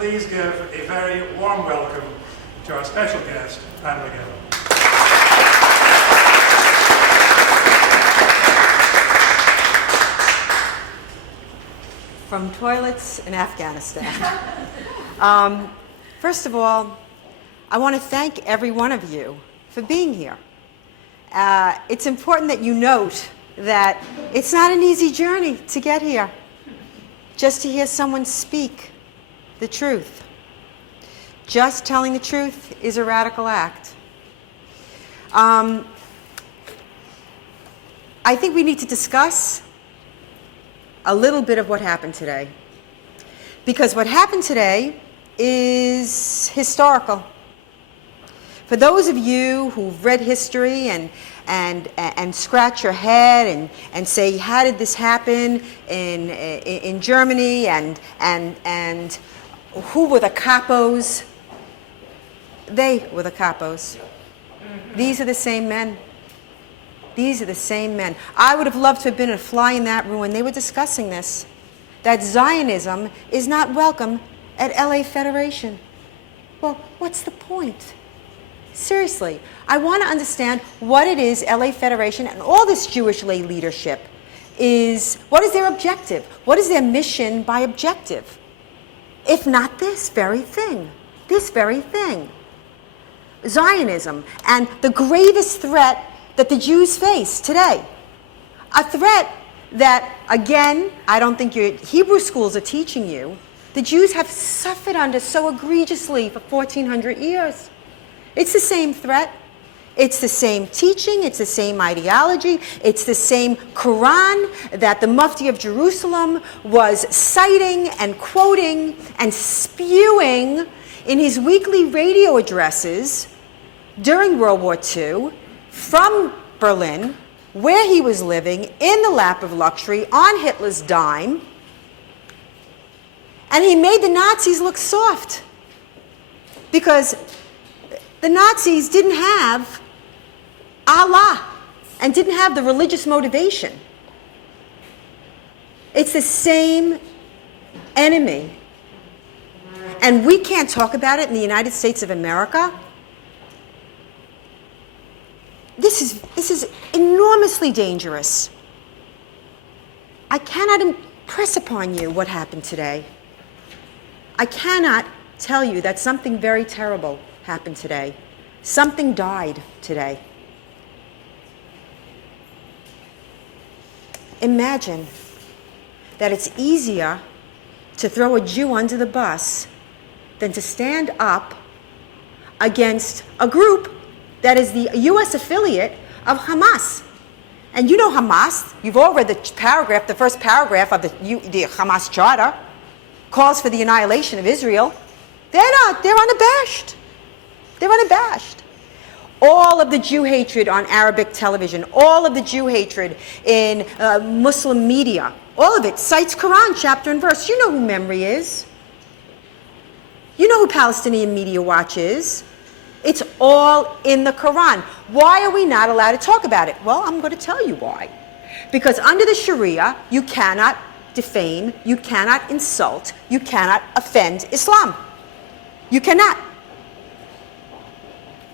please give a very warm welcome to our special guest, Pamela Geller. From toilets in Afghanistan. First of all, I want to thank every one of you for being here. It's important that you note that it's not an easy journey to get here, just to hear someone speak the truth. Just telling the truth is a radical act. I think we need to discuss a little bit of what happened today. Because what happened today is historical. For those of you who've read history and scratch your head and say, how did this happen in Germany, and who were the capos? They were the capos. These are the same men. These are the same men. I would have loved to have been a fly in that room when they were discussing this, that Zionism is not welcome at LA Federation. Well, what's the point? Seriously, I want to understand what it is LA Federation and all this Jewish lay leadership is. What is their objective? What is their mission by objective? If not this very thing, Zionism, and the gravest threat that the Jews face today. A threat that, again, I don't think your Hebrew schools are teaching you, the Jews have suffered under so egregiously for 1,400 years. It's the same threat. It's the same teaching. It's the same ideology. It's the same Quran that the Mufti of Jerusalem was citing and quoting and spewing in his weekly radio addresses during World War II from Berlin, where he was living in the lap of luxury on Hitler's dime. And he made the Nazis look soft because the Nazis didn't have Allah and didn't have the religious motivation. It's the same enemy. And we can't talk about it in the United States of America. This is enormously dangerous. I cannot impress upon you what happened today. I cannot tell you that something very terrible happened today. Something died today. Imagine that it's easier to throw a Jew under the bus than to stand up against a group that is the U.S. affiliate of Hamas. And you know Hamas. You've all read the paragraph, the first paragraph of the Hamas charter calls for the annihilation of Israel. They're unabashed. They're unabashed. All of the Jew hatred on Arabic television, all of the Jew hatred in Muslim media, all of it cites Quran, chapter and verse. You know who Memory is. You know who Palestinian Media Watch is. It's all in the Quran. Why are we not allowed to talk about it? Well, I'm going to tell you why. Because under the Sharia, you cannot defame, you cannot insult, you cannot offend Islam. You cannot.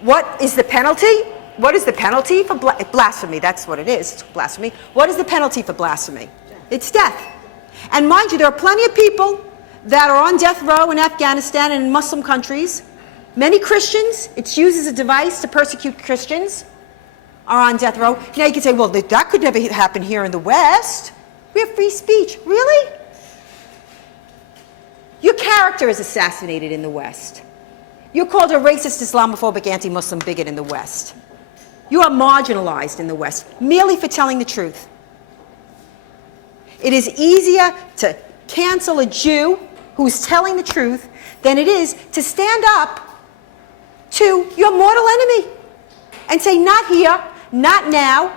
What is the penalty? What is the penalty for blasphemy? That's what it is. It's blasphemy. What is the penalty for blasphemy? It's death. And mind you, there are plenty of people that are on death row in Afghanistan and in Muslim countries. Many Christians, it's used as a device to persecute Christians, are on death row. Now you can say, well, that could never happen here in the West. We have free speech. Really? Your character is assassinated in the West. You're called a racist, Islamophobic, anti-Muslim bigot in the West. You are marginalized in the West, merely for telling the truth. It is easier to cancel a Jew who's telling the truth than it is to stand up to your mortal enemy and say, not here, not now.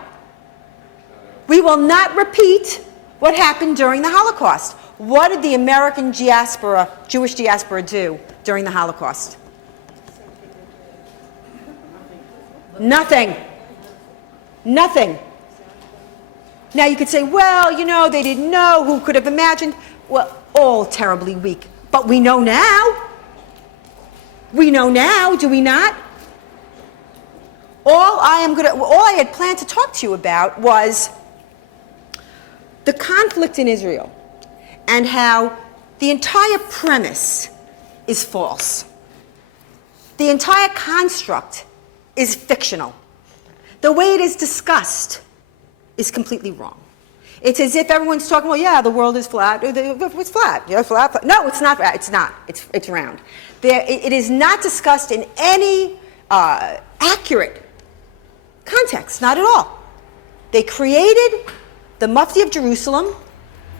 We will not repeat what happened during the Holocaust. What did the American diaspora, Jewish diaspora, do during the Holocaust? Nothing. Nothing. Now you could say, well, you know, they didn't know. Who could have imagined? Well, all terribly weak. But we know now. We know now, do we not? All I had planned to talk to you about was the conflict in Israel and how the entire premise is false. The entire construct is fictional. The way it is discussed is completely wrong. It's as if everyone's talking, well, yeah, the world is flat. It's flat. Yeah, flat. No, it's not flat. It's not. It's round. It is not discussed in any accurate context, not at all. They created the Mufti of Jerusalem.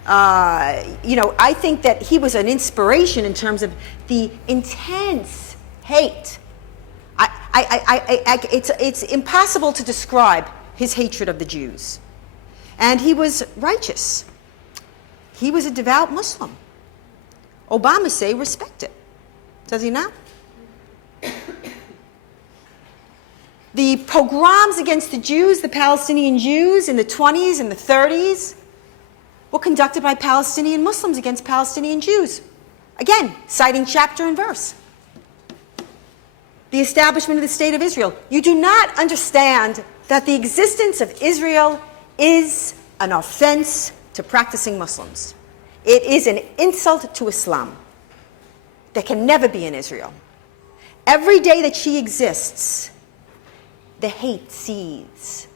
I think that he was an inspiration in terms of the intense hate. It's impossible to describe his hatred of the Jews. And he was righteous. He was a devout Muslim. Obama say respect it. Does he not? The pogroms against the Jews, the Palestinian Jews in the 20s and the 30s, were conducted by Palestinian Muslims against Palestinian Jews. Again, citing chapter and verse. The establishment of the State of Israel. You do not understand that the existence of Israel is an offense to practicing Muslims. It is an insult to Islam. There can never be in Israel. Every day that she exists, the hate seethes.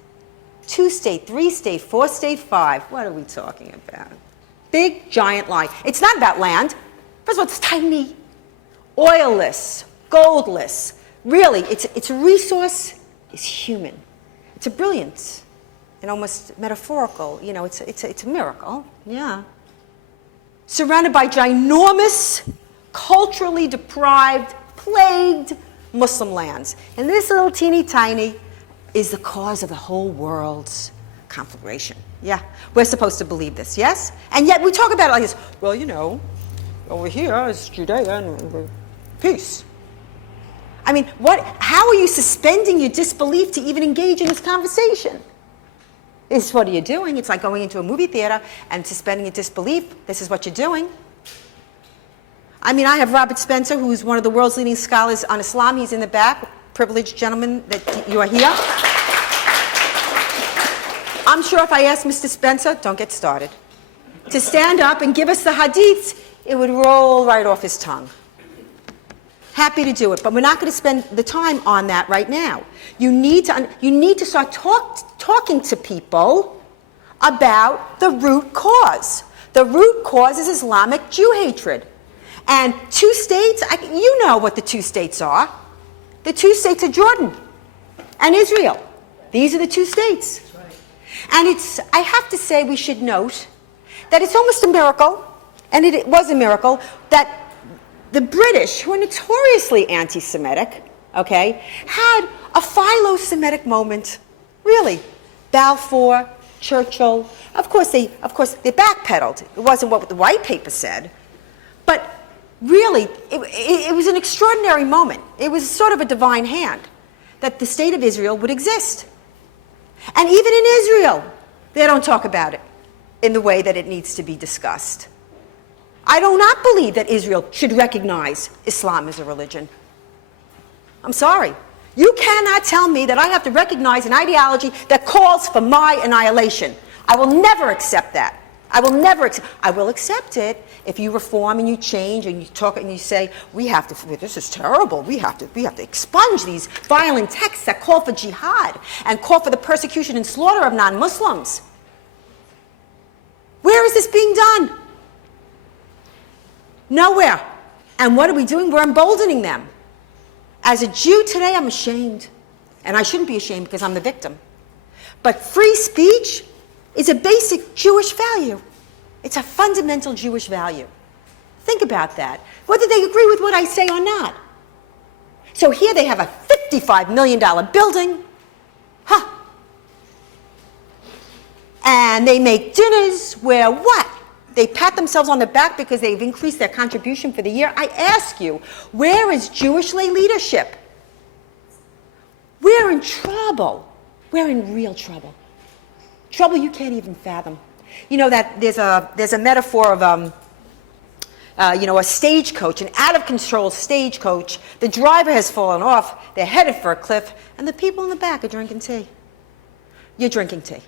2-state, 3-state, 4-state, 5. What are we talking about? Big, giant lie. It's not about land. First of all, it's tiny, oilless, goldless. Really, its resource is human. It's a brilliance. And almost metaphorical, it's a miracle, yeah. Surrounded by ginormous, culturally deprived, plagued Muslim lands. And this little teeny tiny is the cause of the whole world's conflagration. Yeah, we're supposed to believe this, yes? And yet we talk about it like this, well, over here is Judea and peace. I mean, how are you suspending your disbelief to even engage in this conversation? What are you doing? It's like going into a movie theater and suspending your disbelief. This is what you're doing. I mean, I have Robert Spencer, who's one of the world's leading scholars on Islam. He's in the back. Privileged gentleman that you are here. I'm sure if I asked Mr. Spencer, don't get started, to stand up and give us the hadiths, it would roll right off his tongue. Happy to do it, but we're not going to spend the time on that right now. You need to start talking to people about the root cause. The root cause is Islamic Jew hatred. And 2 states, you know what the 2 states are. The 2 states are Jordan and Israel. These are the 2 states. And I have to say, we should note that it's almost a miracle, and it was a miracle, that the British, who are notoriously anti-Semitic, had a philo-Semitic moment. Really. Balfour, Churchill. Of course, they backpedaled. It wasn't what the white paper said. But really, it was an extraordinary moment. It was sort of a divine hand that the state of Israel would exist. And even in Israel, they don't talk about it in the way that it needs to be discussed. I do not believe that Israel should recognize Islam as a religion. I'm sorry. You cannot tell me that I have to recognize an ideology that calls for my annihilation. I will never accept that. I will accept it if you reform and you change and you talk and you say, this is terrible. We have to expunge these violent texts that call for jihad and call for the persecution and slaughter of non-Muslims. Where is this being done? Nowhere. And what are we doing? We're emboldening them. As a Jew today, I'm ashamed. And I shouldn't be ashamed because I'm the victim. But free speech is a basic Jewish value. It's a fundamental Jewish value. Think about that. Whether they agree with what I say or not. So here they have a $55 million building. And they make dinners where what? They pat themselves on the back because they've increased their contribution for the year. I ask you, where is Jewish lay leadership? We're in trouble. We're in real trouble. Trouble you can't even fathom. You know that there's a metaphor of a stagecoach, an out-of-control stagecoach. The driver has fallen off. They're headed for a cliff, and the people in the back are drinking tea. You're drinking tea.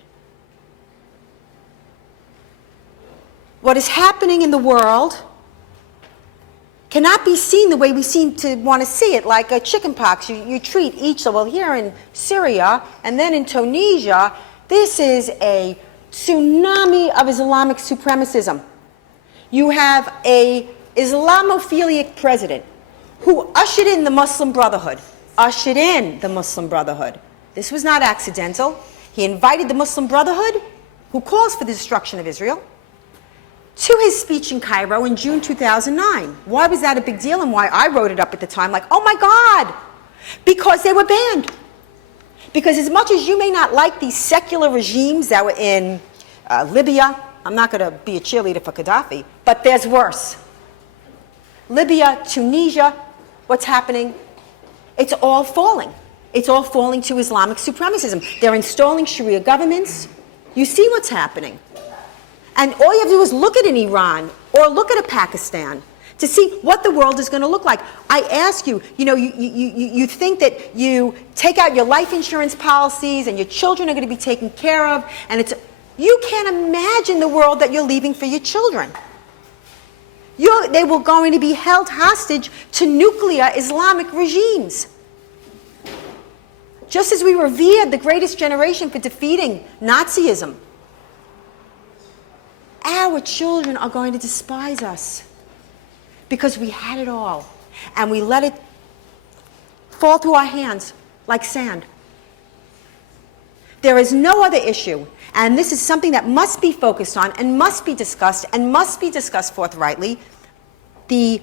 What is happening in the world cannot be seen the way we seem to want to see it, like a chicken pox. You treat each, well, here in Syria and then in Tunisia, this is a tsunami of Islamic supremacism. You have a Islamophilic president who ushered in the Muslim Brotherhood. This was not accidental. He invited the Muslim Brotherhood, who calls for the destruction of Israel, to his speech in Cairo in June 2009. Why was that a big deal and why I wrote it up at the time like, oh my God, because they were banned. Because as much as you may not like these secular regimes that were in Libya, I'm not going to be a cheerleader for Gaddafi, but there's worse. Libya, Tunisia, what's happening? It's all falling. It's all falling to Islamic supremacism. They're installing Sharia governments. You see what's happening. And all you have to do is look at an Iran or look at a Pakistan to see what the world is going to look like. I ask you, you think that you take out your life insurance policies and your children are going to be taken care of, and you can't imagine the world that you're leaving for your children. They were going to be held hostage to nuclear Islamic regimes. Just as we revered the greatest generation for defeating Nazism, our children are going to despise us because we had it all and we let it fall through our hands like sand. There is no other issue, and this is something that must be focused on and must be discussed forthrightly, the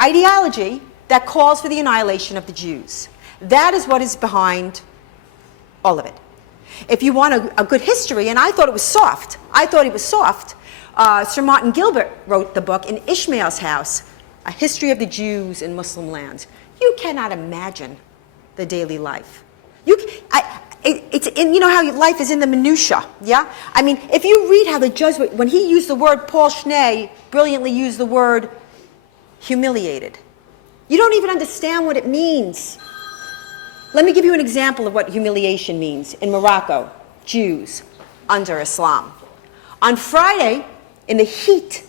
ideology that calls for the annihilation of the Jews. That is what is behind all of it. If you want a good history, and I thought it was soft. Sir Martin Gilbert wrote the book In Ishmael's House, A History of the Jews in Muslim Lands. You cannot imagine the daily life. You know how life is in the minutia, yeah? I mean, if you read how the Jesuit, when he used the word, Paul Schnee brilliantly used the word humiliated. You don't even understand what it means. Let me give you an example of what humiliation means in Morocco, Jews under Islam. On Friday, in the heat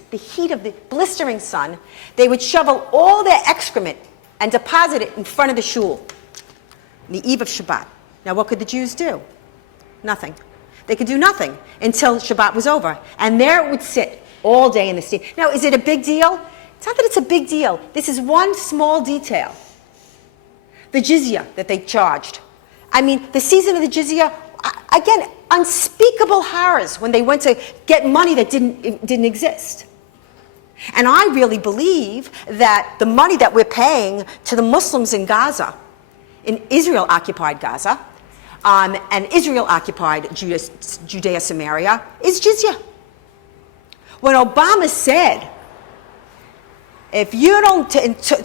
of the blistering sun, they would shovel all their excrement and deposit it in front of the shul, on the eve of Shabbat. Now, what could the Jews do? Nothing. They could do nothing until Shabbat was over. And there it would sit all day in the steam. Now, is it a big deal? It's not that it's a big deal. This is one small detail. The jizya that they charged. I mean, the season of the jizya, again, unspeakable horrors when they went to get money that didn't exist. And I really believe that the money that we're paying to the Muslims in Gaza, in Israel-occupied Gaza, and Israel-occupied Judea, Samaria, is jizya. When Obama said, if you don't,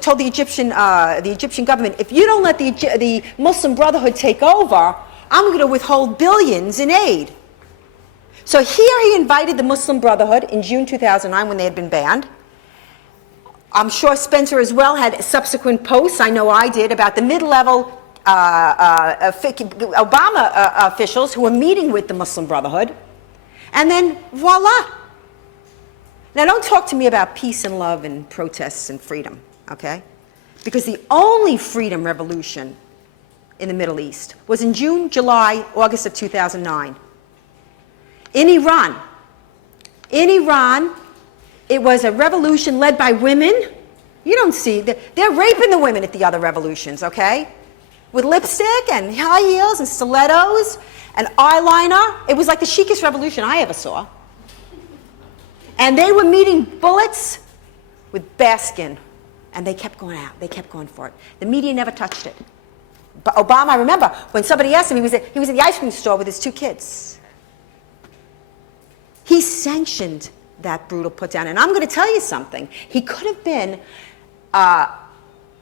told the Egyptian government, if you don't let the Muslim Brotherhood take over, I'm going to withhold billions in aid. So here he invited the Muslim Brotherhood in June 2009 when they had been banned. I'm sure Spencer as well had subsequent posts, I know I did, about the mid-level Obama officials who were meeting with the Muslim Brotherhood. And then voila. Now, don't talk to me about peace and love and protests and freedom, okay? Because the only freedom revolution in the Middle East was in June, July, August of 2009. In Iran, it was a revolution led by women. You don't see, they're raping the women at the other revolutions, okay? With lipstick and high heels and stilettos and eyeliner. It was like the chicest revolution I ever saw. And they were meeting bullets with bare skin. And they kept going out. They kept going for it. The media never touched it. But Obama, I remember, when somebody asked him, he was at the ice cream store with his 2 kids. He sanctioned that brutal put down. And I'm going to tell you something. He could have been,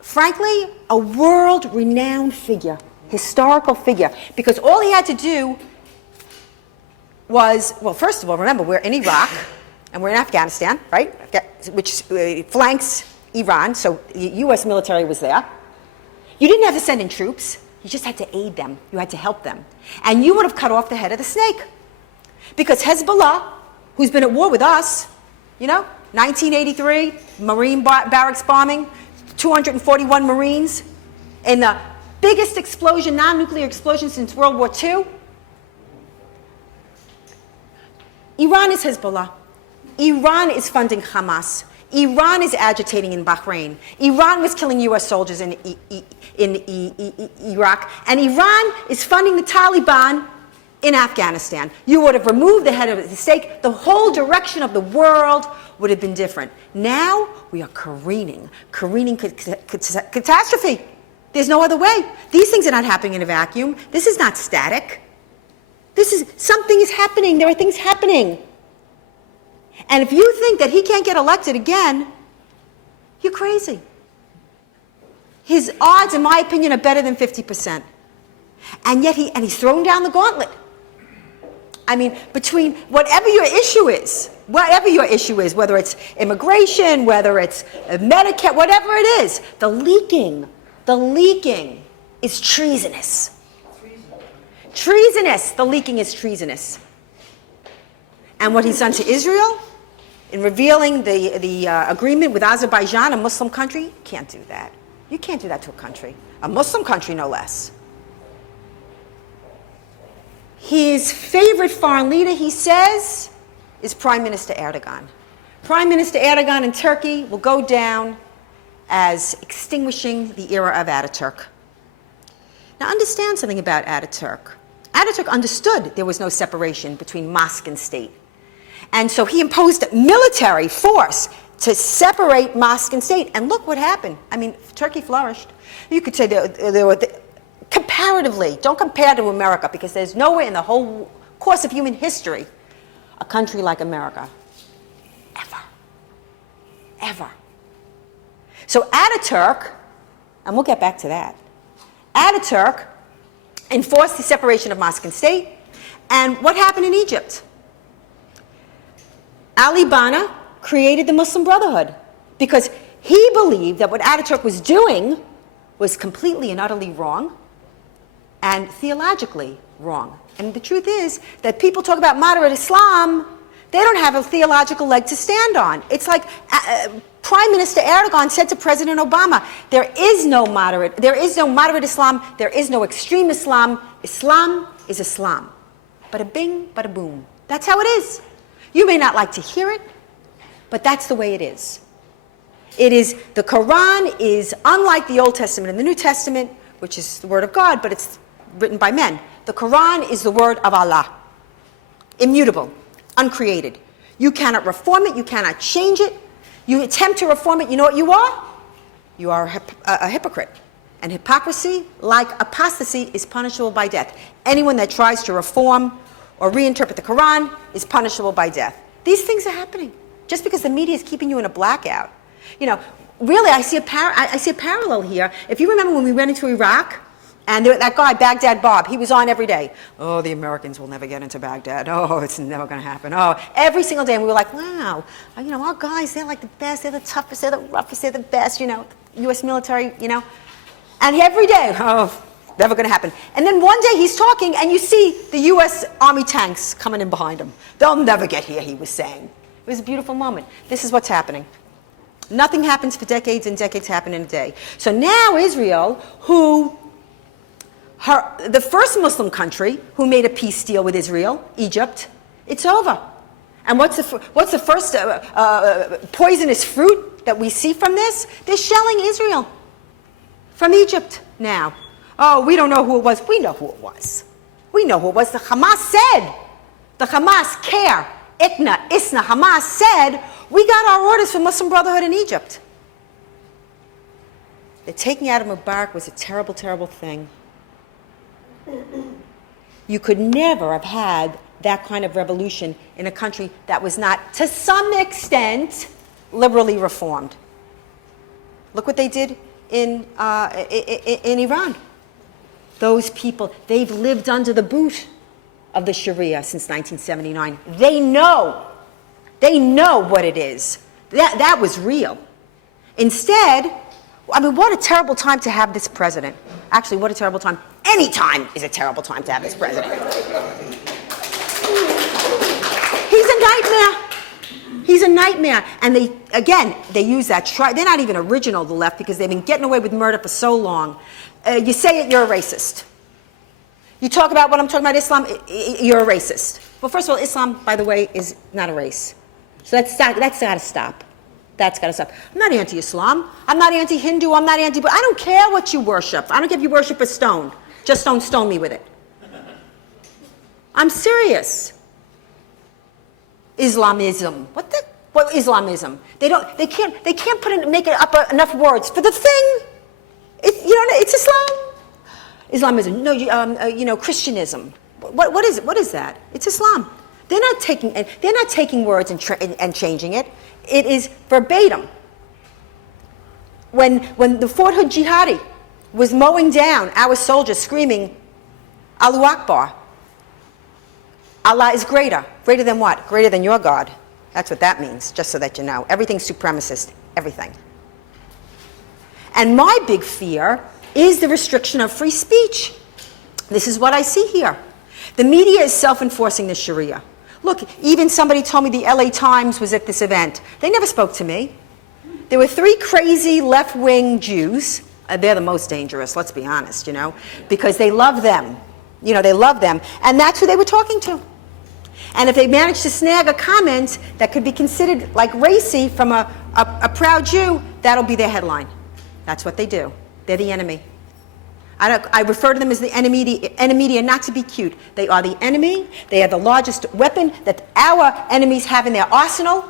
frankly, a world-renowned figure, historical figure. Because all he had to do was, well, first of all, remember, we're in Iraq. and we're in Afghanistan, right, which flanks Iran, so the U.S. military was there. You didn't have to send in troops. You just had to aid them. You had to help them. And you would have cut off the head of the snake. Because Hezbollah, who's been at war with us, 1983, Marine barracks bombing, 241 Marines, in the biggest explosion, non-nuclear explosion since World War II. Iran is Hezbollah. Iran is funding Hamas. Iran is agitating in Bahrain. Iran was killing U.S. soldiers in Iraq. And Iran is funding the Taliban in Afghanistan. You would have removed the head of the snake. The whole direction of the world would have been different. Now we are careening catastrophe. There's no other way. These things are not happening in a vacuum. This is not static. Something is happening. There are things happening. And if you think that he can't get elected again, you're crazy. His odds, in my opinion, are better than 50%. And yet he's throwing down the gauntlet. I mean, between whatever your issue is, whether it's immigration, whether it's Medicare, whatever it is, the leaking is treasonous. Treasonous. The leaking is treasonous. And what he's done to Israel in revealing the agreement with Azerbaijan, a Muslim country, can't do that. You can't do that to a country, a Muslim country no less. His favorite foreign leader, he says, is Prime Minister Erdogan. Prime Minister Erdogan in Turkey will go down as extinguishing the era of Ataturk. Now understand something about Ataturk. Ataturk understood there was no separation between mosque and state. And so he imposed military force to separate mosque and state. And look what happened. I mean, Turkey flourished. You could say there were, comparatively, don't compare to America, because there's nowhere in the whole course of human history a country like America. Ever. So Ataturk, and we'll get back to that, Ataturk enforced the separation of mosque and state. And what happened in Egypt? Ali Bana created the Muslim Brotherhood because he believed that what Ataturk was doing was completely and utterly wrong and theologically wrong. And the truth is that people talk about moderate Islam, they don't have a theological leg to stand on. It's like Prime Minister Erdogan said to President Obama, there is no moderate Islam, there is no extreme Islam. Islam is Islam. Bada bing, bada boom. That's how it is. You may not like to hear it, but that's the way it is. The Quran is unlike the Old Testament and the New Testament, which is the word of God, but it's written by men. The Quran is the word of Allah, immutable, uncreated. You cannot reform it, you cannot change it. You attempt to reform it, you know what you are? You are a hypocrite. And hypocrisy, like apostasy, is punishable by death. Anyone that tries to reform or reinterpret the Quran is punishable by death. These things are happening just because the media is keeping you in a blackout. Really, I see a parallel here. If you remember when we went into Iraq, and that guy, Baghdad Bob, he was on every day. Oh, the Americans will never get into Baghdad. Oh, it's never going to happen. Oh, every single day. And we were like, wow, our guys, they're like the best, they're the toughest, they're the roughest, they're the best, U.S. military, And every day, oh, never going to happen. And then one day he's talking, and you see the U.S. Army tanks coming in behind him. They'll never get here, he was saying. It was a beautiful moment. This is what's happening. Nothing happens for decades, and decades happen in a day. So now Israel, the first Muslim country who made a peace deal with Israel, Egypt, it's over. And what's the first poisonous fruit that we see from this? They're shelling Israel from Egypt now. Oh, we don't know who it was. We know who it was. We know who it was. The Hamas said, the Hamas care, Isna, Hamas said, we got our orders from Muslim Brotherhood in Egypt. The taking out of Mubarak was a terrible, terrible thing. You could never have had that kind of revolution in a country that was not, to some extent, liberally reformed. Look what they did in Iran. Those people, they've lived under the boot of the Sharia since 1979. They know They know what it is. That was real. Instead, I mean, what a terrible time to have this president. Actually, what a terrible time. Any time is a terrible time to have this president. He's a nightmare. He's a nightmare. And they use that. They're not even original, the left, because they've been getting away with murder for so long. You say it, you're a racist. You talk about what I'm talking about, Islam, you're a racist. Well, first of all, Islam, by the way, is not a race. So that's got to stop. That's got to stop. I'm not anti-Islam. I'm not anti-Hindu. I'm not anti... But I don't care what you worship. I don't care if you worship a stone. Just don't stone me with it. I'm serious. Islamism. What Islamism? They can't make it up enough words for the thing. It's Islam. Islamism. No, Christianism. What is it? What is that? It's Islam. They're not taking words and changing it. It is verbatim. When the Fort Hood jihadi was mowing down our soldiers, screaming, Allahu Akbar. Allah is greater. Greater than what? Greater than your God. That's what that means, just so that you know. Everything's supremacist. Everything. And my big fear is the restriction of free speech. This is what I see here. The media is self-enforcing the Sharia. Look, even somebody told me the LA Times was at this event. They never spoke to me. There were 3 crazy left-wing Jews. They're the most dangerous, let's be honest, because they love them. They love them. And that's who they were talking to. And if they managed to snag a comment that could be considered like racy from a proud Jew, that'll be their headline. That's what they do. They're the enemy. I refer to them as the enemy, not to be cute. They are the enemy. They are the largest weapon that our enemies have in their arsenal.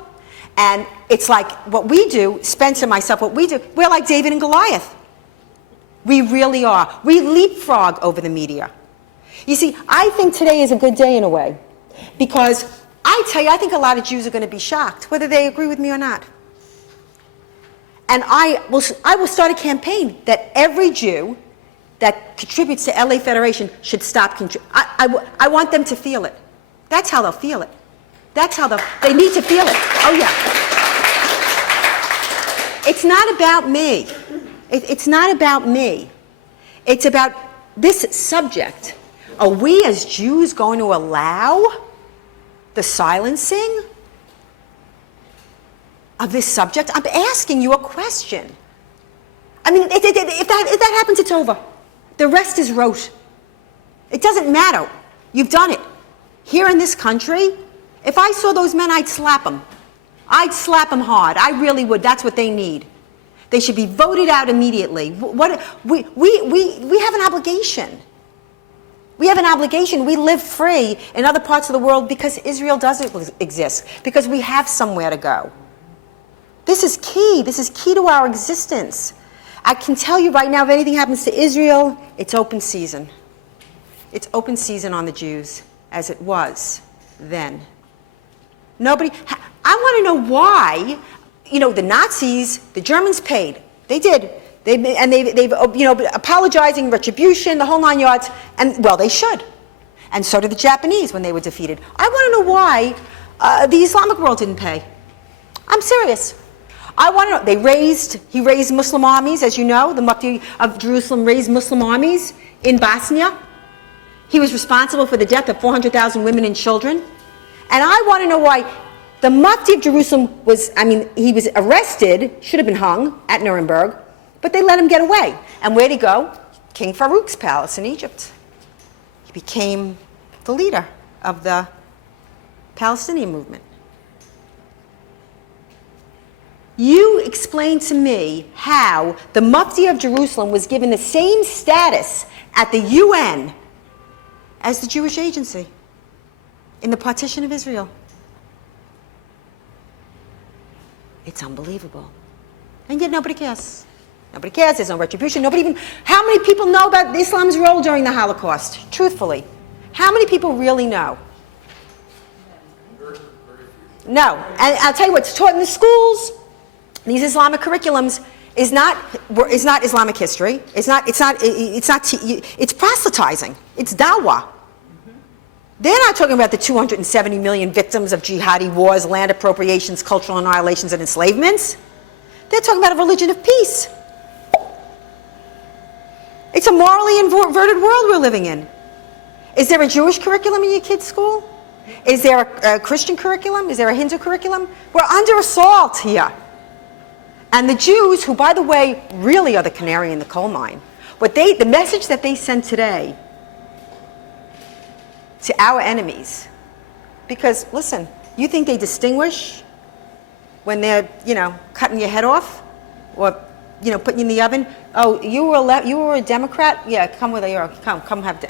And it's like what we do, Spencer and myself, what we do, we're like David and Goliath. We really are. We leapfrog over the media. You see, I think today is a good day in a way. Because I tell you, I think a lot of Jews are going to be shocked, whether they agree with me or not. And I will start a campaign that every Jew that contributes to LA Federation should stop contributing. I want them to feel it. That's how they'll feel it. That's how they need to feel it. Oh, yeah. It's not about me. It's not about me. It's about this subject. Are we as Jews going to allow the silencing of this subject? I'm asking you a question. I mean, if that happens, it's over. The rest is rote. It doesn't matter. You've done it. Here in this country, if I saw those men, I'd slap them. I'd slap them hard. I really would. That's what they need. They should be voted out immediately. We have an obligation. We have an obligation. We live free in other parts of the world because Israel doesn't exist, because we have somewhere to go. This is key. This is key to our existence. I can tell you right now, if anything happens to Israel, it's open season. It's open season on the Jews, as it was then. I want to know why, the Nazis, the Germans paid. They did. They've apologizing, retribution, the whole 9 yards, and, well, they should. And so did the Japanese when they were defeated. I want to know why the Islamic world didn't pay. I'm serious. I want to know. He raised Muslim armies, as you know. The Mufti of Jerusalem raised Muslim armies in Bosnia. He was responsible for the death of 400,000 women and children. And I want to know why the Mufti of Jerusalem he was arrested, should have been hung at Nuremberg, but they let him get away. And where'd he go? King Farouk's palace in Egypt. He became the leader of the Palestinian movement. You explain to me how the Mufti of Jerusalem was given the same status at the UN as the Jewish Agency in the partition of Israel. It's unbelievable. And yet nobody cares. Nobody cares. There's no retribution. How many people know about Islam's role during the Holocaust? Truthfully. How many people really know? No. And I'll tell you what's taught in the schools, these Islamic curriculums, is not Islamic history. It's proselytizing. It's dawah. They're not talking about the 270 million victims of jihadi wars, land appropriations, cultural annihilations, and enslavements. They're talking about a religion of peace. It's a morally inverted world we're living in. Is there a Jewish curriculum in your kids' school? Is there a Christian curriculum? Is there a Hindu curriculum? We're under assault here. And the Jews, who, by the way, really are the canary in the coal mine, the message that they sent today to our enemies, because, listen, you think they distinguish when they're, cutting your head off or, putting you in the oven? Oh, you were a Democrat? Yeah, come with a, come have,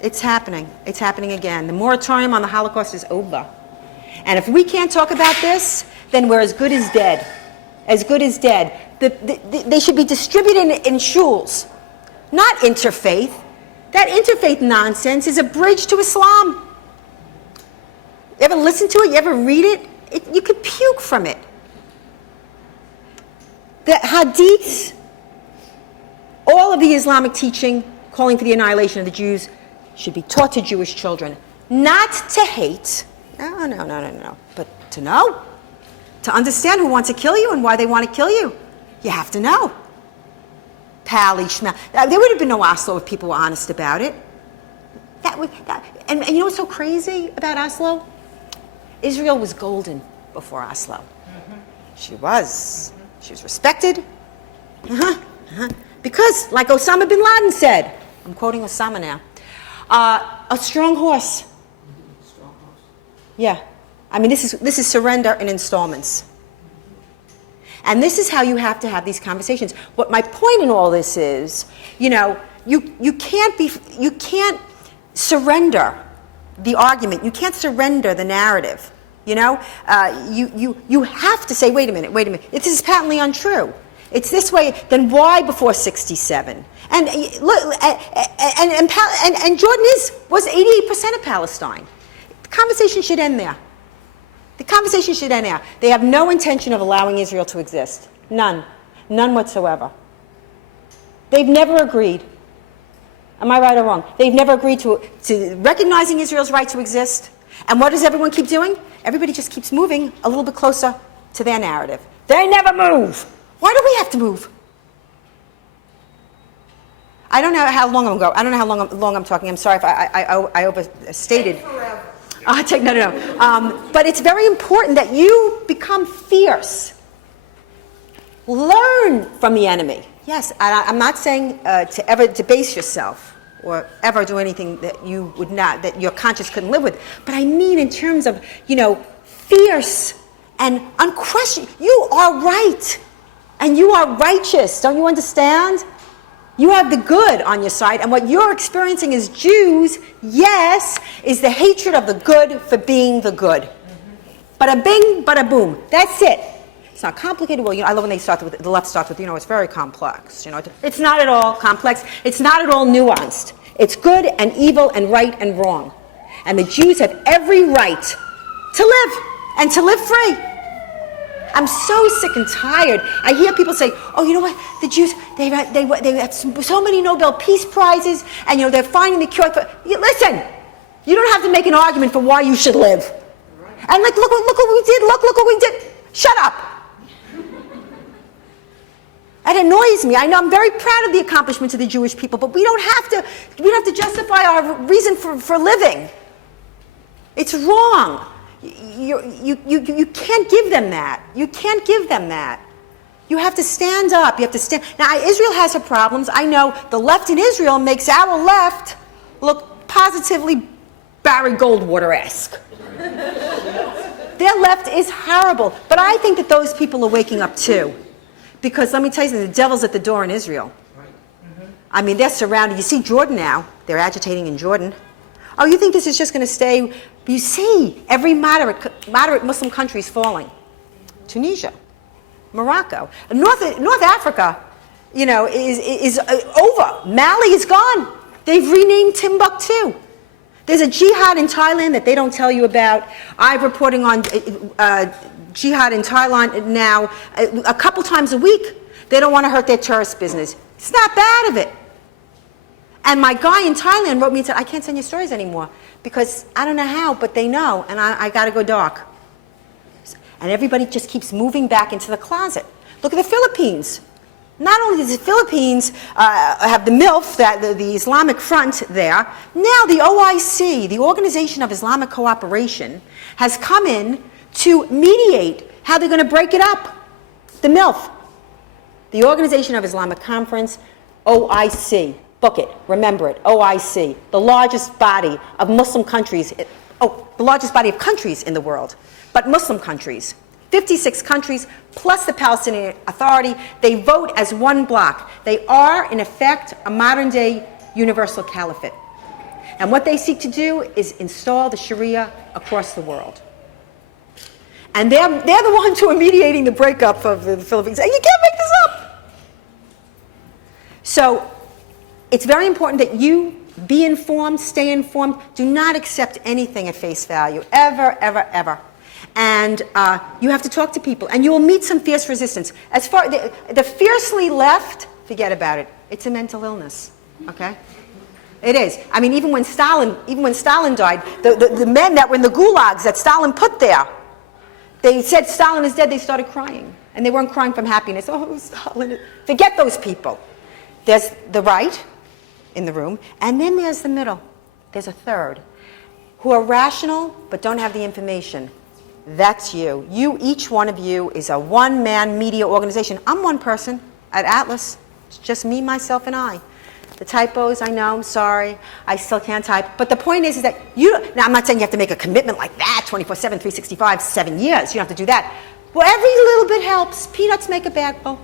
It's happening. It's happening again. The moratorium on the Holocaust is over. And if we can't talk about this, then we're as good as dead. As good as dead. They should be distributed in shuls, not interfaith. That interfaith nonsense is a bridge to Islam. You ever listen to it? You ever read it? You could puke from it. The hadiths, all of the Islamic teaching calling for the annihilation of the Jews should be taught to Jewish children. Not to hate, no, but to know. To understand who wants to kill you and why they want to kill you. You have to know. Pali, Shmel. There would have been no Oslo if people were honest about it. And you know what's so crazy about Oslo? Israel was golden before Oslo. Mm-hmm. She was. Mm-hmm. She was respected. Because, like Osama bin Laden said, I'm quoting Osama now, a strong horse. Strong horse. Yeah. I mean, this is surrender in installments. And this is how you have to have these conversations. What my point in all this is, you can't surrender the argument. You can't surrender the narrative. You have to say, wait a minute. This is patently untrue. It's this way. Then why before 67? And look, and Jordan was 88% of Palestine. The conversation should end there. The conversation should end there. They have no intention of allowing Israel to exist. None whatsoever. They've never agreed. Am I right or wrong? They've never agreed to recognizing Israel's right to exist. And what does everyone keep doing? Everybody just keeps moving a little bit closer to their narrative. They never move. Why do we have to move? I don't know how long I'm going. I don't know how long I'm talking. I'm sorry if I overstated. No. But it's very important that you become fierce. Learn from the enemy. Yes, I'm not saying to ever debase yourself or ever do anything that you would not, that your conscience couldn't live with. But I mean in terms of, fierce and unquestioned. You are right. And you are righteous. Don't you understand? You have the good on your side, and what you're experiencing as Jews, yes, is the hatred of the good for being the good. Mm-hmm. Bada bing, bada boom. That's it. It's not complicated. Well, I love when the left starts with, it's very complex. It's not at all complex. It's not at all nuanced. It's good and evil and right and wrong. And the Jews have every right to live and to live free. I'm so sick and tired. I hear people say, oh, you know what? The Jews, they have so many Nobel Peace Prizes, and they're finding the cure for... Listen, you don't have to make an argument for why you should live. And look what we did. Look what we did. Shut up. That annoys me. I know I'm very proud of the accomplishments of the Jewish people, but we don't have to justify our reason for living. It's wrong. You can't give them that. You can't give them that. You have to stand up. You have to stand. Now, Israel has her problems. I know the left in Israel makes our left look positively Barry Goldwater-esque. Their left is horrible. But I think that those people are waking up too. Because let me tell you something, the devil's at the door in Israel. I mean, they're surrounded. You see Jordan now. They're agitating in Jordan. Oh, you think this is just going to stay? You see, every moderate Muslim country is falling. Tunisia, Morocco, North Africa, is over. Mali is gone. They've renamed Timbuktu. There's a jihad in Thailand that they don't tell you about. I'm reporting on jihad in Thailand now a couple times a week. They don't want to hurt their tourist business. Snap out of it. And my guy in Thailand wrote me and said, I can't send you stories anymore because I don't know how, but they know, and I got to go dark. And everybody just keeps moving back into the closet. Look at the Philippines. Not only does the Philippines have the MILF, the Islamic Front there, now the OIC, the Organization of Islamic Cooperation, has come in to mediate how they're going to break it up. The MILF, the Organization of Islamic Conference, OIC. Book it, remember it, OIC, the largest body of Muslim countries, the largest body of countries in the world, but Muslim countries. 56 countries, plus the Palestinian Authority. They vote as one bloc. They are, in effect, a modern-day universal caliphate. And what they seek to do is install the Sharia across the world. And they're the ones who are mediating the breakup of the Philippines. You can't make this up. So it's very important that you be informed, stay informed. Do not accept anything at face value, ever, ever, ever. And you have to talk to people, and you will meet some fierce resistance. As far the fiercely left, forget about it. It's a mental illness, okay? It is. I mean, even when Stalin died, the men that were in the gulags that Stalin put there, they said Stalin is dead. They started crying, and they weren't crying from happiness. Oh, Stalin! Forget those people. There's the right in the room, and then there's the middle. There's a third, who are rational but don't have the information. That's you. Each one of you is a one-man media organization. I'm one person at Atlas. It's just me, myself, and I. The typos, I know, I'm sorry. I still can't type. But the point is that now I'm not saying you have to make a commitment like that, 24/7, 365, 7 years. You don't have to do that. Well, every little bit helps. Peanuts make a bagful.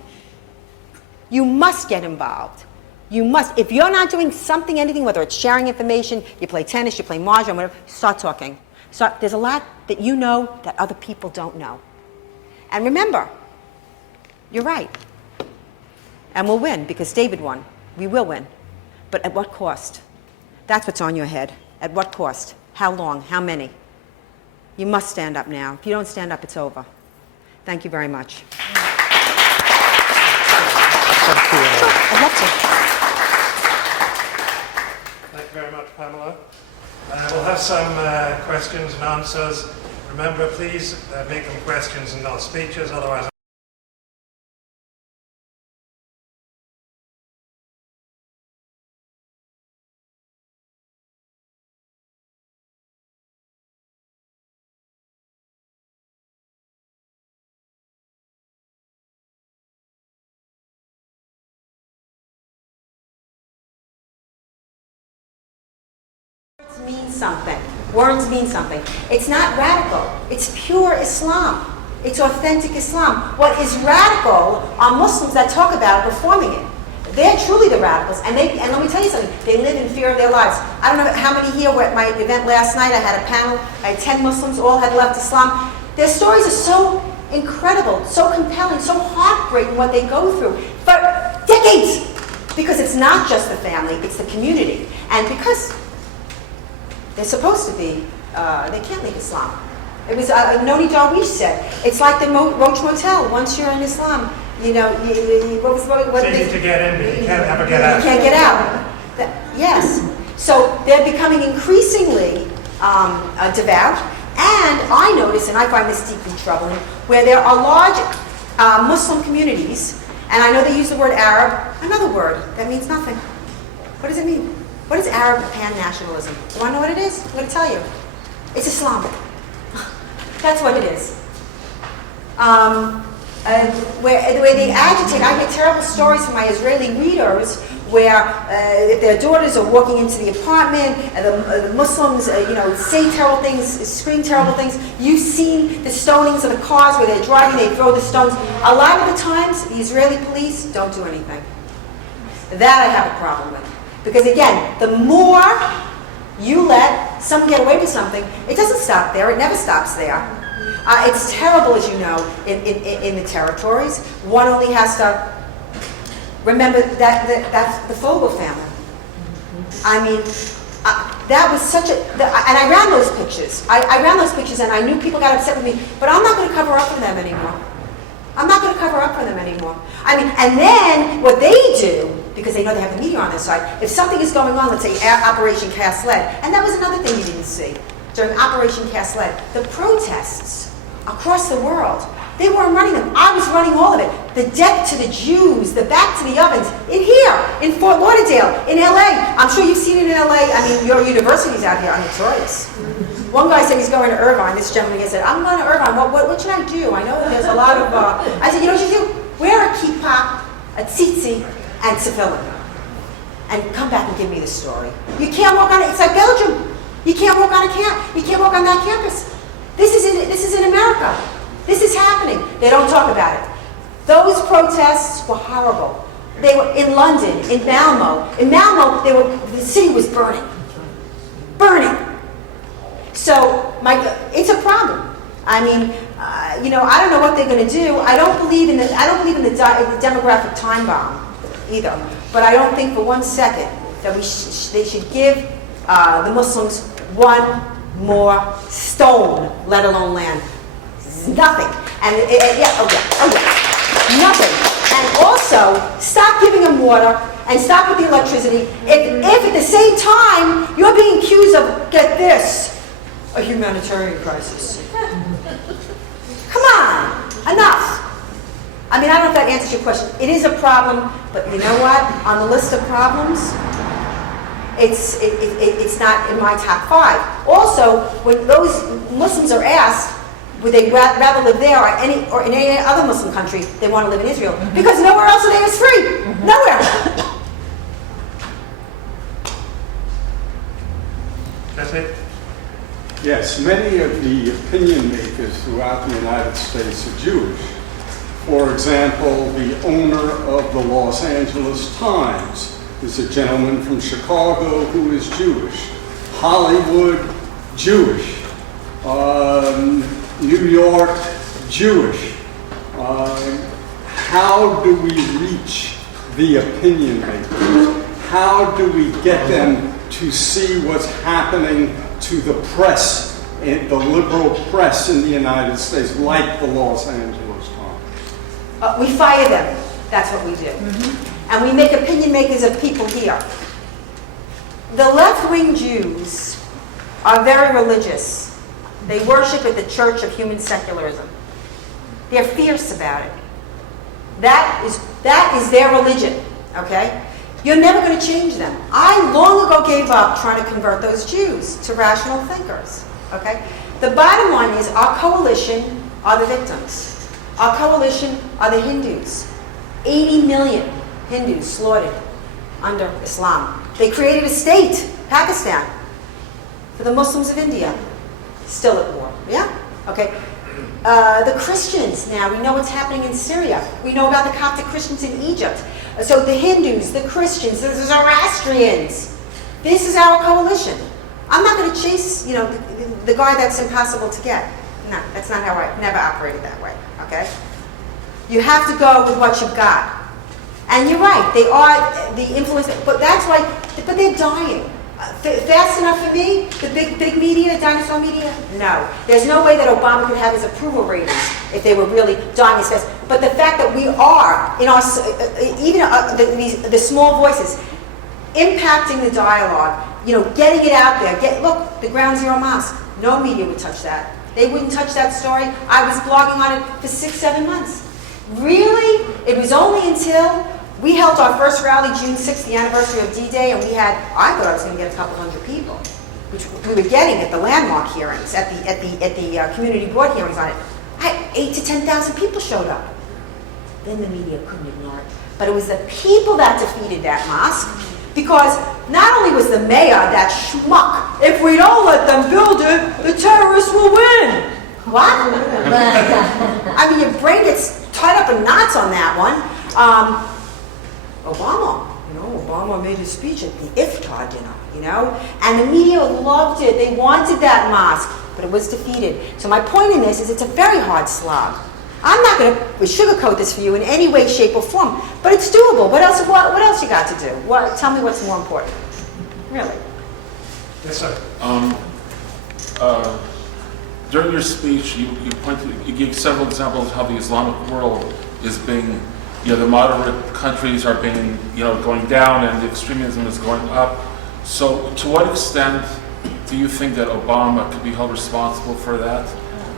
You must get involved. You must. If you're not doing something, anything, whether it's sharing information, you play tennis, you play mahjong, whatever, start talking. So there's a lot that you know that other people don't know. And remember, you're right. And we'll win because David won. We will win. But at what cost? That's what's on your head. At what cost? How long? How many? You must stand up now. If you don't stand up, it's over. Thank you very much. I'd love to. Thank you very much, Pamela. We'll have some questions and answers. Remember, please make them questions and not speeches, otherwise Means something. Words mean something. It's not radical. It's pure Islam. It's authentic Islam. What is radical are Muslims that talk about performing it. They're truly the radicals. And let me tell you something. They live in fear of their lives. I don't know how many here were at my event last night. I had a panel. I had 10 Muslims. All had left Islam. Their stories are so incredible, so compelling, so heartbreaking what they go through for decades. Because it's not just the family. It's the community. And because they're supposed to be, they can't leave Islam. It was, Noni Darwish said, it's like the Roach Motel. Once you're in Islam, you know, what easy to get in, but you can't ever get out. You can't get out. Yes. So they're becoming increasingly devout. And I notice, and I find this deeply troubling, where there are large Muslim communities, and I know they use the word Arab, another word that means nothing. What does it mean? What is Arab pan-nationalism? You want to know what it is? I'm going to tell you. It's Islam. That's what it is. Where they agitate, I get terrible stories from my Israeli readers where if their daughters are walking into the apartment and the Muslims, say terrible things, scream terrible things. You've seen the stonings of the cars where they're driving, they throw the stones. A lot of the times, the Israeli police don't do anything. That I have a problem with. Because again, the more you let someone get away with something, it doesn't stop there. It never stops there. It's terrible, as you know, in the territories. One only has to remember that's the Fogel family. I mean, that was such a... and I ran those pictures. I ran those pictures, and I knew people got upset with me. But I'm not going to cover up for them anymore. I'm not going to cover up for them anymore. I mean, and then what they do because they know they have the media on their side. If something is going on, let's say Operation Cast Lead, and that was another thing you didn't see during Operation Cast Lead, the protests across the world, they weren't running them. I was running all of it. The death to the Jews, the back to the ovens, in here, in Fort Lauderdale, in LA. I'm sure you've seen it in LA. I mean, your universities out here are notorious. One guy said he's going to Irvine. This gentleman said, I'm going to Irvine. What should I do? I know that there's a lot of, I said, you know what you do? Wear a kippah, a tzitzit, and tefillin. And come back and give me the story. You can't walk on it. It's like Belgium. You can't walk on you can't walk on that campus. This is in America. This is happening. They don't talk about it. Those protests were horrible. They were in London, in Malmo. In Malmo, the city was burning. Burning. So it's a problem. I mean, I don't know what they're going to do. I don't believe in the demographic time bomb either. But I don't think for 1 second that they should give the Muslims one more stone, let alone land. Nothing. And nothing. And also, stop giving them water and stop with the electricity. If at the same time you're being accused of, get this, a humanitarian crisis. Come on, enough. I mean, I don't know if that answers your question. It is a problem, but you know what? On the list of problems, it's not in my top 5. Also, when those Muslims are asked, would they rather live there or in any other Muslim country, they want to live in Israel, because nowhere else today is free. Nowhere. That's it. Yes, many of the opinion makers throughout the United States are Jewish. For example, the owner of the Los Angeles Times is a gentleman from Chicago who is Jewish. Hollywood, Jewish. New York, Jewish. How do we reach the opinion makers? How do we get them to see what's happening to the press, the liberal press in the United States, like the Los Angeles Times? We fire them. That's what we do. And we make opinion makers of people here. The left-wing Jews are very religious. They worship at the Church of Human Secularism. They're fierce about it. That is their religion, okay? You're never going to change them. I long ago gave up trying to convert those Jews to rational thinkers, okay? The bottom line is our coalition are the victims. Our coalition are the Hindus. 80 million Hindus slaughtered under Islam. They created a state, Pakistan, for the Muslims of India. Still at war, yeah? Okay. The Christians now, we know what's happening in Syria. We know about the Coptic Christians in Egypt. So the Hindus, the Christians, the Zoroastrians. This is our coalition. I'm not going to chase, the guy that's impossible to get. No, that's not how I never operated that way, okay? You have to go with what you've got. And you're right, they are the influence, but that's why, but they're dying. Fast enough for me, the big media, dinosaur media? No. There's no way that Obama could have his approval ratings if they were really dying as fast. But the fact that we are, in our, even the small voices, impacting the dialogue, getting it out there. Look, the Ground Zero Mosque. No media would touch that. They wouldn't touch that story. I was blogging on it for 6-7 months. Really? It was only until we held our first rally June 6th, the anniversary of D-Day, and I thought I was going to get a couple hundred people, which we were getting at the landmark hearings, at the community board hearings on it. 8,000 to 10,000 people showed up. Then the media couldn't ignore it. But it was the people that defeated that mosque, because not only was the mayor that schmuck, if we don't let them build it, the terrorists will win. What? I mean, your brain gets tied up in knots on that one. Obama made his speech at the iftar dinner, and the media loved it. They wanted that mosque, but it was defeated. So my point in this is it's a very hard slog. I'm not going to sugarcoat this for you in any way, shape, or form, but it's doable. What else you got to do? Tell me what's more important. Really? Yes, sir. During your speech, you gave several examples of how the Islamic world is being the moderate countries are being, going down and the extremism is going up. So to what extent do you think that Obama could be held responsible for that?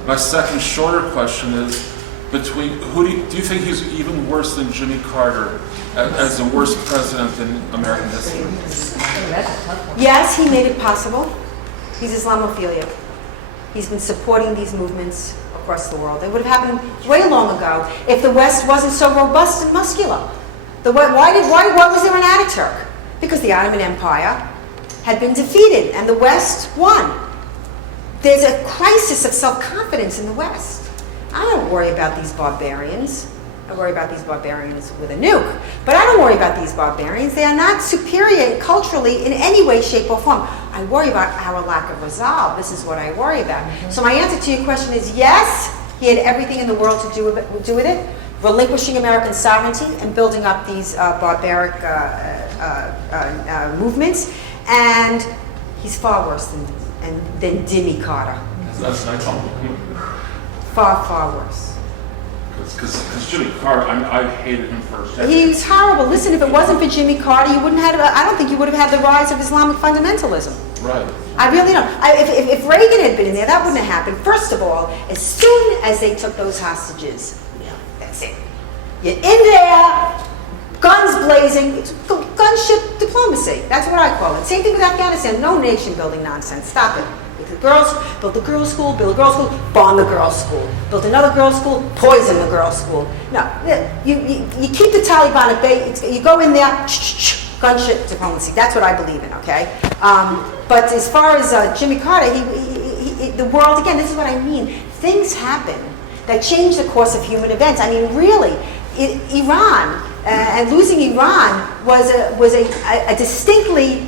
My second shorter question is, do you think he's even worse than Jimmy Carter as the worst president in American history? Yes, he made it possible. He's Islamophilia. He's been supporting these movements across the world. It would have happened way long ago if the West wasn't so robust and muscular. Why was there an Ataturk? Because the Ottoman Empire had been defeated and the West won. There's a crisis of self-confidence in the West. I don't worry about these barbarians. I worry about these barbarians with a nuke. But I don't worry about these barbarians. They are not superior culturally in any way, shape, or form. I worry about our lack of resolve. This is what I worry about. So my answer to your question is yes, he had everything in the world to do with it, relinquishing American sovereignty and building up these barbaric movements. And he's far worse than Jimmy Carter. That's nice. Far, far worse. Because Jimmy Carter, I hated him first. He was horrible. Listen, if it wasn't for Jimmy Carter, you wouldn't have. I don't think you would have had the rise of Islamic fundamentalism. Right. I really don't. If Reagan had been in there, that wouldn't have happened. First of all, as soon as they took those hostages, that's it. You're in there, guns blazing. It's gunship diplomacy. That's what I call it. Same thing with Afghanistan. No nation building nonsense. Stop it. Built the girls' school, build a girls' school, bomb the girls' school. Built another girls' school, poison the girls' school. No, you keep the Taliban at bay. You go in there, gunship diplomacy. That's what I believe in, okay? But as far as Jimmy Carter, the world, again, this is what I mean. Things happen that change the course of human events. I mean, really, Iran, and losing Iran was a distinctly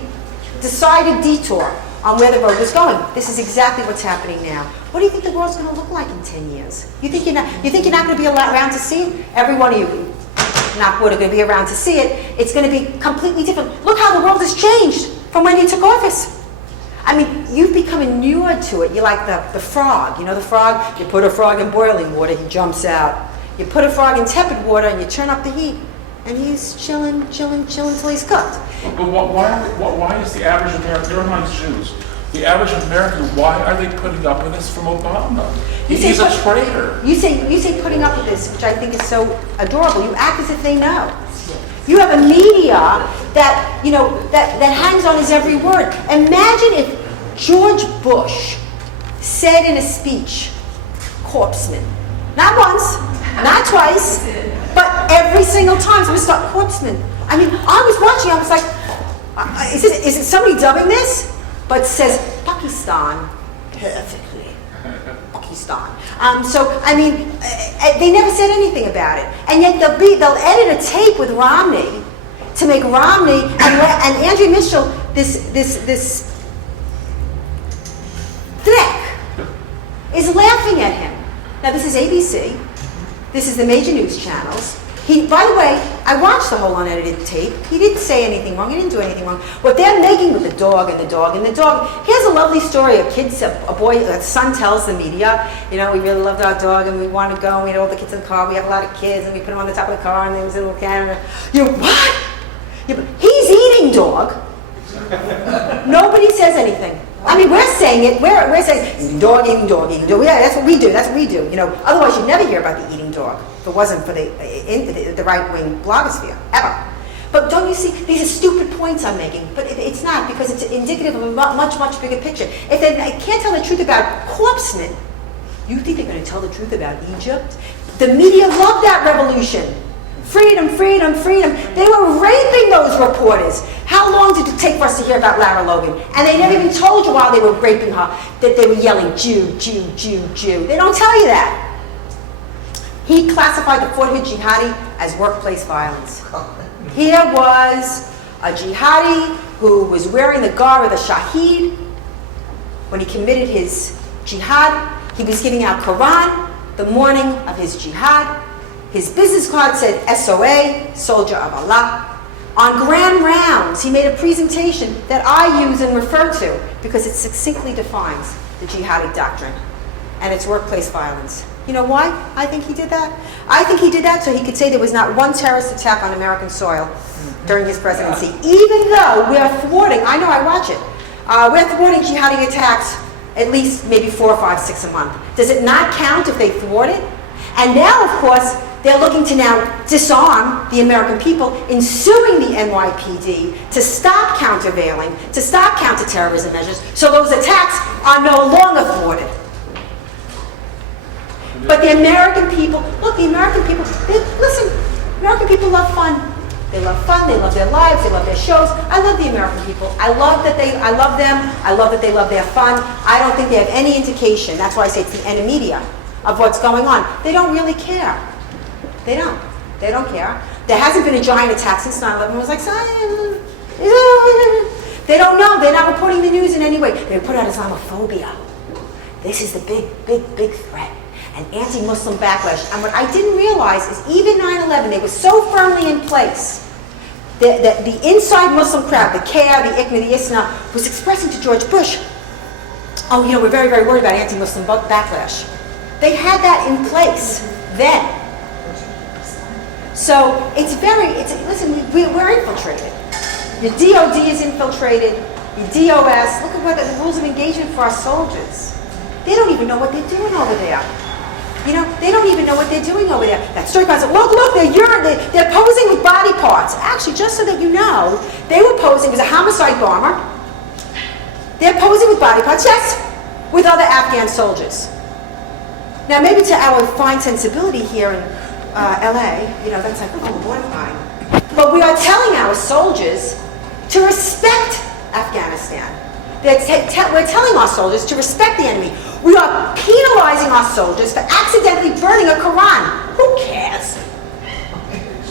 decided detour on where the road was going. This is exactly what's happening now. What do you think the world's going to look like in 10 years? You think you're not going to be around to see it? Every one of you, not would, are going to be around to see it. It's going to be completely different. Look how the world has changed from when you took office. I mean, you've become inured to it. You're like the frog. You know the frog? You put a frog in boiling water, he jumps out. You put a frog in tepid water and you turn up the heat. And he's chilling till he's cooked. But why is the average American, never mind Jews, the average American, why are they putting up with this from Obama? He's a traitor. You say putting up with this, which I think is so adorable. You act as if they know. You have a media that, that hangs on his every word. Imagine if George Bush said in a speech, corpseman. Not once, not twice, but every single time. So Mr. Corpseman. I mean, I was watching, I was like, is it somebody dubbing this? But it says Pakistan perfectly. Pakistan. So, I mean, they never said anything about it. And yet they'll edit a tape with Romney to make Romney and Andrew Mitchell this dick is laughing at him. Now, this is ABC. This is the major news channels. By the way, I watched the whole unedited tape. He didn't say anything wrong. He didn't do anything wrong. What they're making with the dog and the dog and the dog. Here's a lovely story. A son tells the media, we really loved our dog and we want to go. And we had all the kids in the car. We have a lot of kids and we put them on the top of the car and there was a little camera. What? He's eating dog. Nobody says anything. I mean, we're saying it. We're saying eating dog. Yeah, that's what we do. Otherwise you'd never hear about the eating dog if it wasn't for the right-wing blogosphere ever. But don't you see? These are stupid points I'm making, but it's not, because it's indicative of a much, much bigger picture. If they can't tell the truth about corpsemen, you think they're going to tell the truth about Egypt? The media loved that revolution. Freedom, freedom, freedom. They were raping those reporters. How long did it take for us to hear about Lara Logan? And they never even told you while they were raping her that they were yelling, Jew, Jew, Jew, Jew. They don't tell you that. He classified the Fort Hood jihadi as workplace violence. Here was a jihadi who was wearing the garb of the Shaheed when he committed his jihad. He was giving out Quran the morning of his jihad. His business card said SOA, Soldier of Allah. On Grand Rounds, he made a presentation that I use and refer to because it succinctly defines the jihadi doctrine and its workplace violence. You know why I think he did that? I think he did that so he could say there was not one terrorist attack on American soil during his presidency, even though we are thwarting, I know, I watch it, we're thwarting jihadi attacks at least maybe 4, 5, 6 a month. Does it not count if they thwart it? And now, of course, they're looking to now disarm the American people in suing the NYPD to stop countervailing, to stop counterterrorism measures, so those attacks are no longer thwarted. But the American people, look, the American people, listen, American people love fun. They love fun, they love their lives, they love their shows. I love the American people. I love them, I love that they love their fun. I don't think they have any indication, that's why I say it's the enemy media, of what's going on. They don't really care. They don't. They don't care. There hasn't been a giant attack since 9/11. It was like, they don't know. They're not reporting the news in any way. They put out Islamophobia. This is the big threat. And anti-Muslim backlash. And what I didn't realize is even 9/11, they were so firmly in place that the inside Muslim crowd, the CAIR, the ICNA, the ISNA, was expressing to George Bush, oh, you know, we're very, very worried about anti-Muslim backlash. They had that in place then. So listen, we're infiltrated. Your DOD is infiltrated, your DOS, look at what the rules of engagement for our soldiers. They don't even know what they're doing over there. You know, they don't even know what they're doing over there. That story goes, look, they're posing with body parts. Actually, just so that you know, they were posing as a homicide bomber. They're posing with body parts, yes, with other Afghan soldiers. Now, maybe to our fine sensibility here in LA, you know, that's like, oh, mortifying. But we are telling our soldiers to respect Afghanistan. We're telling our soldiers to respect the enemy. We are penalizing our soldiers for accidentally burning a Quran. Who cares?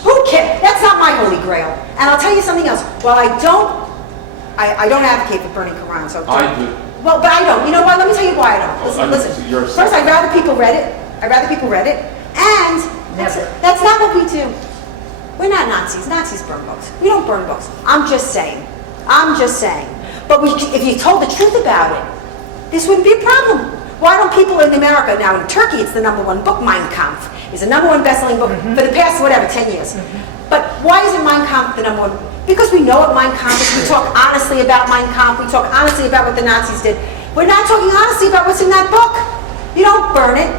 Who cares? That's not my holy grail. And I'll tell you something else. While I don't advocate for burning Quran, so I do. well, but I don't. You know what? Let me tell you why I don't. Listen. First, I'd rather people read it. And that's not what we do. We're not Nazis. Nazis burn books. We don't burn books. I'm just saying. But if you told the truth about it, this wouldn't be a problem. Why don't people in America, now in Turkey it's the #1 book, Mein Kampf, is the #1 best-selling book for the past, 10 years. But why isn't Mein Kampf the #1? Because we know what Mein Kampf is. We talk honestly about Mein Kampf. We talk honestly about what the Nazis did. We're not talking honestly about what's in that book. You don't burn it.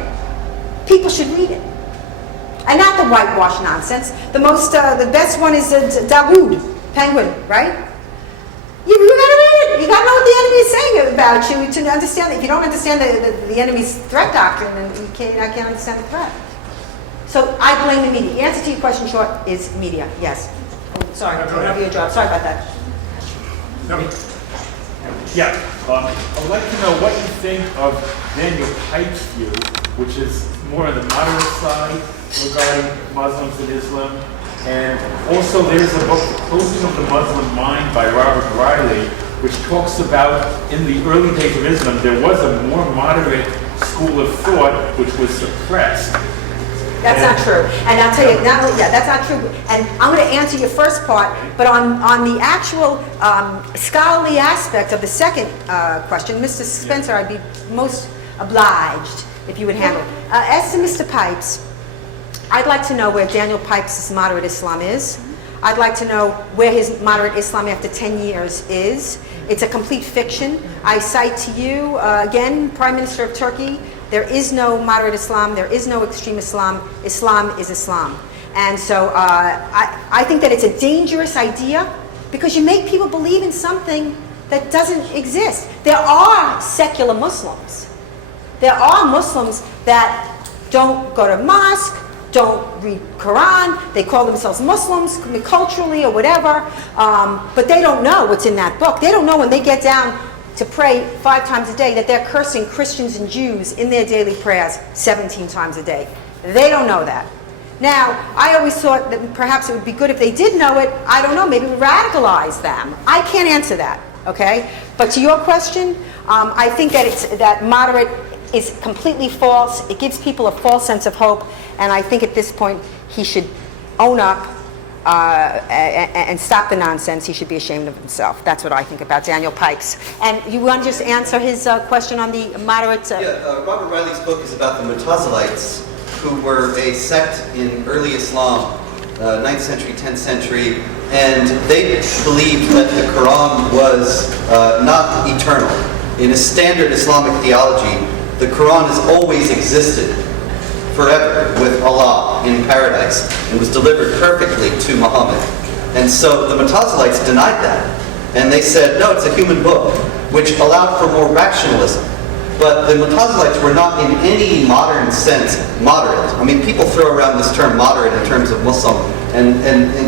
People should read it. And not the whitewash nonsense. The best one is Dawood, Penguin, right? You gotta read it. You gotta know what the enemy is saying about you to understand that. If you don't understand the enemy's threat doctrine, then I can't understand the threat. So I blame the media. The answer to your question, short, is media. Yes. Oh, sorry, I don't have your job. Sorry about that. No. Yeah. I'd like to know what you think of Daniel Pipes' view, which is more on the moderate side regarding Muslims and Islam. And also there's a book, The Closing of the Muslim Mind by Robert Riley, which talks about in the early days of Islam, there was a more moderate school of thought which was suppressed. That's not true. And I'll tell you, that's not true. And I'm going to answer your first part, but on the actual scholarly aspect of the second question, Mr. Spencer, I'd be most obliged if you would handle. As to Mr. Pipes, I'd like to know where Daniel Pipes' moderate Islam is. I'd like to know where his moderate Islam after 10 years is. It's a complete fiction. I cite to you, again, Prime Minister of Turkey, there is no moderate Islam, there is no extreme Islam. Islam is Islam. And so I think that it's a dangerous idea because you make people believe in something that doesn't exist. There are secular Muslims. There are Muslims that don't go to mosque, don't read Quran, they call themselves Muslims culturally or whatever, but they don't know what's in that book. They don't know when they get down to pray 5 times a day that they're cursing Christians and Jews in their daily prayers 17 times a day. They don't know that. Now, I always thought that perhaps it would be good if they did know it. I don't know, maybe radicalize them. I can't answer that, okay? But to your question, I think that moderate is completely false. It gives people a false sense of hope, and I think at this point he should own up and stop the nonsense. He should be ashamed of himself. That's what I think about Daniel Pipes. And you want to just answer his question on the moderate? Robert Riley's book is about the Mutazilites, who were a sect in early Islam, 9th century, 10th century, and they believed that the Quran was not eternal. In a standard Islamic theology, the Quran has always existed forever with Allah in paradise and was delivered perfectly to Muhammad. And so the Mutazilites denied that. And they said, no, it's a human book, which allowed for more rationalism. But the Mutazilites were not in any modern sense moderate. I mean, people throw around this term moderate in terms of Muslim, and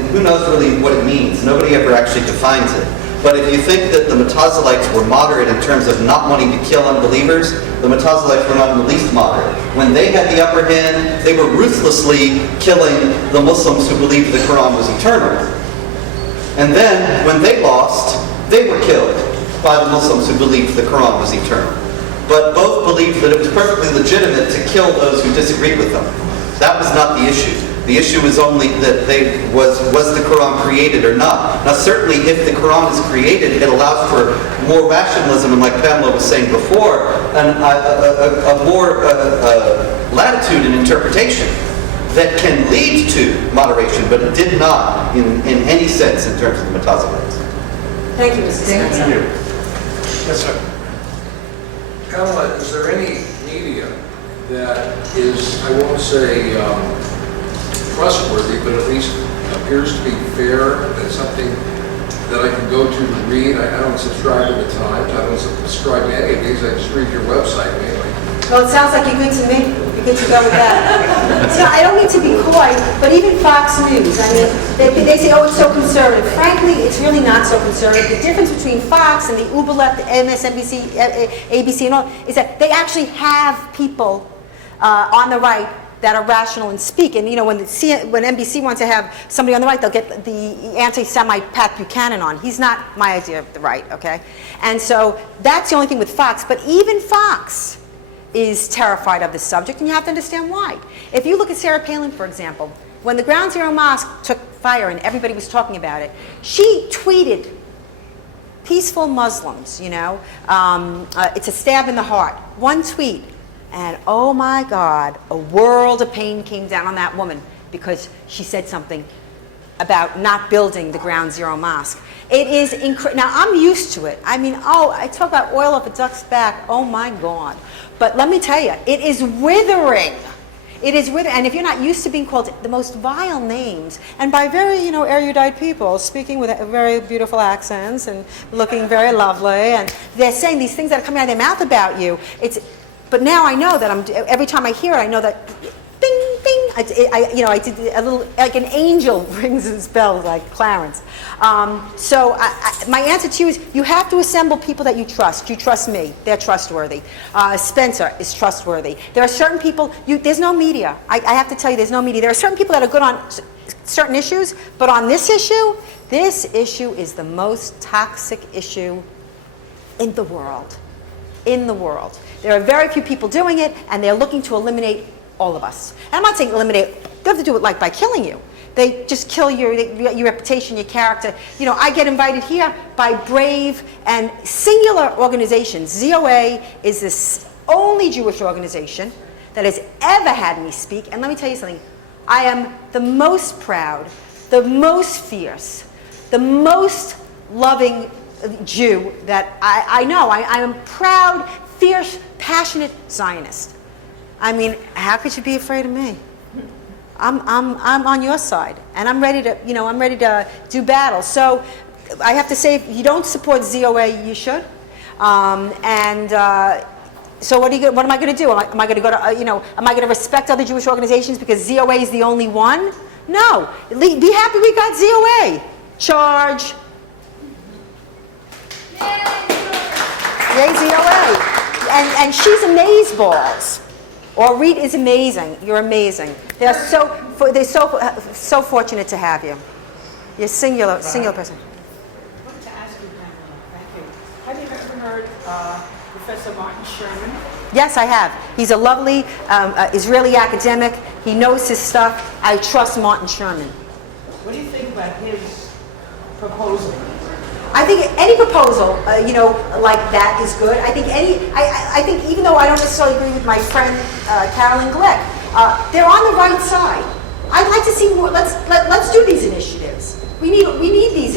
who knows really what it means. Nobody ever actually defines it. But if you think that the Mutazilites were moderate in terms of not wanting to kill unbelievers, the Mutazilites were not in the least moderate. When they had the upper hand, they were ruthlessly killing the Muslims who believed the Quran was eternal. And then, when they lost, they were killed by the Muslims who believed the Quran was eternal. But both believed that it was perfectly legitimate to kill those who disagreed with them. That was not the issue. The issue was only that was the Quran created or not. Now certainly if the Quran is created, it allows for more rationalism, and like Pamela was saying before, a more latitude in interpretation that can lead to moderation, but it did not in any sense in terms of the Mutazilites. Thank you, Mrs. Spencer. Thank you. Yes, sir. Pamela, is there any media that is, I won't say trustworthy, but at least appears to be fair, that's something that I can go to read? I don't subscribe to the Times, I don't subscribe to any of these, I just read your website mainly. Well, it sounds like you're good to me. You're good to go with that. So I don't mean to be coy, but even Fox News, I mean, they say, oh, it's so conservative. Frankly, it's really not so conservative. The difference between Fox and the uber left, MSNBC, ABC and all, is that they actually have people on the right that are rational and speak. And you know, when NBC wants to have somebody on the right, they'll get the anti-Semite Pat Buchanan on. He's not my idea of the right, okay? And so that's the only thing with Fox. But even Fox is terrified of this subject, and you have to understand why. If you look at Sarah Palin, for example, when the Ground Zero Mosque took fire and everybody was talking about it, she tweeted, peaceful Muslims, you know, it's a stab in the heart. One tweet, and oh my God, a world of pain came down on that woman because she said something about not building the Ground Zero Mosque. It is incredible. Now, I'm used to it. I mean, I talk about oil off a duck's back. Oh my God. But let me tell you, it is withering. It is withering. And if you're not used to being called the most vile names, and by very, you know, erudite people, speaking with very beautiful accents and looking very lovely, and they're saying these things that are coming out of their mouth about you, but now I know that every time I hear it, I know that bing, bing. I did a little, like an angel rings his bell, like Clarence. So my answer to you is, you have to assemble people that you trust. You trust me. They're trustworthy. Spencer is trustworthy. There are certain people, there's no media. I have to tell you, there's no media. There are certain people that are good on certain issues, but on this issue is the most toxic issue in the world. In the world. There are very few people doing it, and they're looking to eliminate all of us. And I'm not saying eliminate, they have to do it like by killing you. They just kill your reputation, your character. You know, I get invited here by brave and singular organizations. ZOA is this only Jewish organization that has ever had me speak. And let me tell you something. I am the most proud, the most fierce, the most loving Jew that I know. I am proud, fierce, passionate Zionist. I mean, how could you be afraid of me? I'm on your side, and I'm ready to, you know, I'm ready to do battle. So I have to say, if you don't support ZOA, you should. So what am I going to do? Am I going to go to, am I going to respect other Jewish organizations because ZOA is the only one? No. Be happy we got ZOA. Charge. Yay, ZOA. And she's amazeballs. Or Reed is amazing. You're amazing. They're so fortunate to have you. You're singular person. I wanted to ask you, Pamela, thank you. Have you ever heard Professor Martin Sherman? Yes, I have. He's a lovely Israeli academic. He knows his stuff. I trust Martin Sherman. What do you think that his proposal? I think any proposal, like that is good. I think I think even though I don't necessarily agree with my friend Carolyn Glick, they're on the right side. I'd like to see more. Let's do these initiatives. We need these.